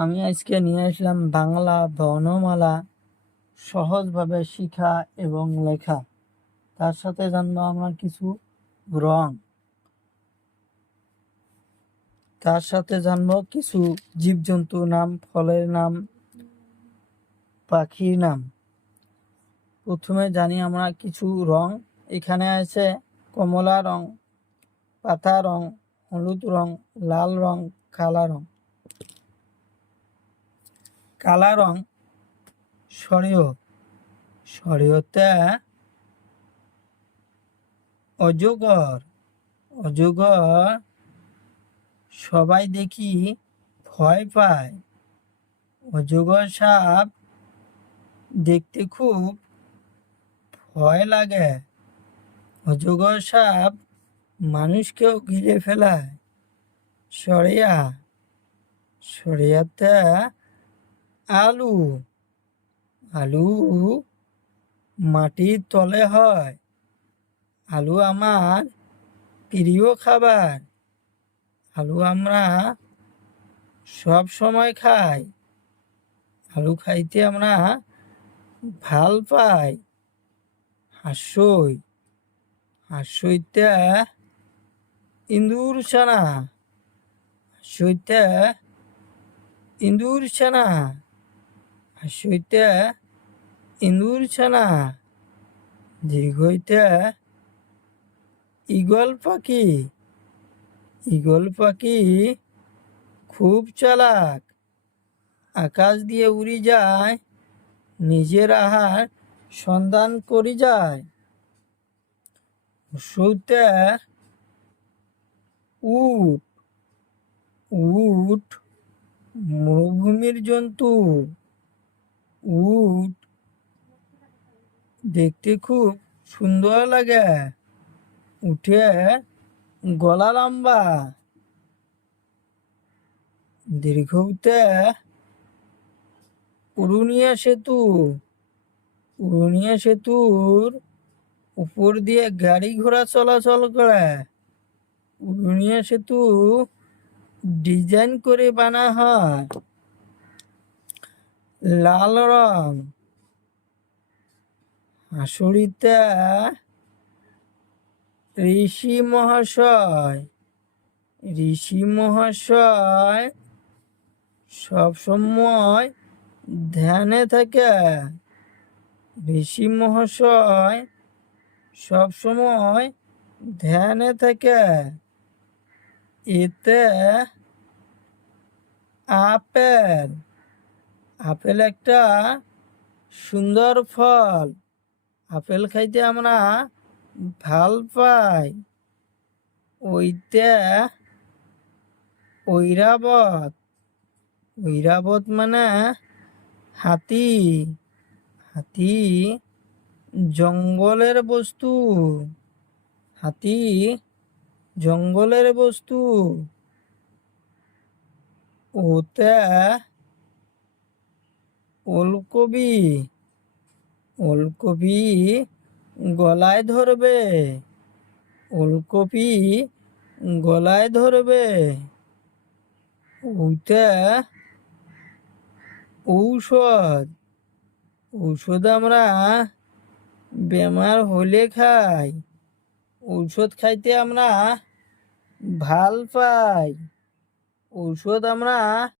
আমি আজকে নিয়ে আসলাম বাংলা বর্ণমালা সহজভাবে শিখা এবং লেখা। তার সাথে জানবো আমরা কিছু রং, তার সাথে জানবো কিছু জীবজন্তু নাম, ফলের নাম, পাখির নাম। প্রথমে জানি আমরা কিছু রং। এখানে আছে কমলা রং, পাতা রং, হলুদ রং, লাল রং, কালা রং। কালা রং সরিয়তে অজগর। সবাই দেখি ভয় পায়। অজগর সাপ দেখতে খুব ভয় লাগে। অজগর সাপ মানুষকেও ঘিরে ফেলায়। সরিয়াতে আলু মাটির তলে হয়। আলু আমার প্রিয় খাবার। আলু আমরা সব সময় খাই। আলু খাইতে আমরা ভাল পাই। হাঁসইতে ইঁদুর ছানা। দীর্ঘইতে ঈগল পাখি খুব চালাক। আকাশ দিয়ে উড়ি যায়, নিজের আহার সন্ধান করি যায়। হ্রস্বইতে উট মরুভূমির জন্তু। উট দেখতে খুব সুন্দর লাগে। উটের গলা লম্বা। দীর্ঘতে উড়ুনিয়া সেতুর উপর দিয়ে গাড়ি ঘোড়া চলাচল করে। উড়ুনিয়া সেতু ডিজাইন করে বানা হয়। লাল রং হাঁসুড়িতে ঋষি মহাশয় সবসময় ধ্যানে থাকে। ঋষি মহাশয় সবসময় ধ্যানে থাকে। এতে আপেল একটা সুন্দর ফল। আপেল খাইতে আমরা ভাল পাই। ওইতে ঐরাবত মানে হাতি। জঙ্গলের বস্তু। ওতে ওলকপি গলায় ধরবে। ওইটা ঔষধ আমরা বেমার হলে খাই। ঔষধ খাইতে আমরা ভাল পাই। ঔষধ আমরা